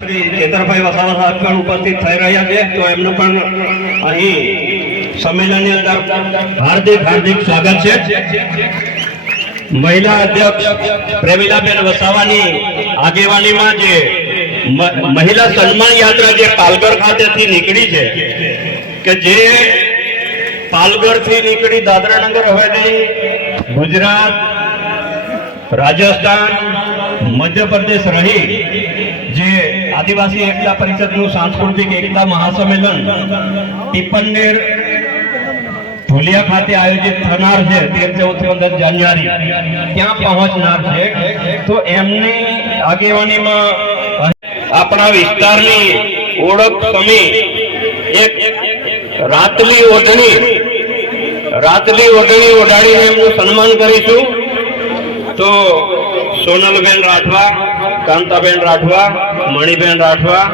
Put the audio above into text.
શ્રી કેતરભાઈ વસાવા સાહેબ પણ ઉપસ્થિત થઈ રહ્યા છે, તો એમનું પણ અહીં સંમેલનની અંદર હાર્દિક હાર્દિક સ્વાગત છે. મહિલા અધ્યક્ષ પ્રેમિલાબેન વસાવાની આગેવાનીમાં જે મહિલા સન્માન યાત્રા જે પાલગર ખાતેથી નીકળી છે, કે જે પાલઘરથી નીકળી દાદરાનગર હવેલી ગુજરાત, રાજસ્થાન, મધ્યપ્રદેશ રહી આદિવાસી એકતા પરિષદનું સાંસ્કૃતિક એકતા મહાસંમેલન ટીપણનેર ઢોલિયા ખાતે આયોજિત થનાર છે, તેર ચૌદ પંદર જાન્યુઆરી. ત્યાં પહોંચનાર છે? તો એમની આગેવાનીમાં આપણા વિસ્તારની ઓળખ તમે એક રાતલી ઓઢણી રાતલી ઓઢણી ઓઢાડીને એમનું સન્માન કરીશું. તો સોનલબેન રાઠવા, કાંતાબેન રાઠવા મણિબેન રાઠવા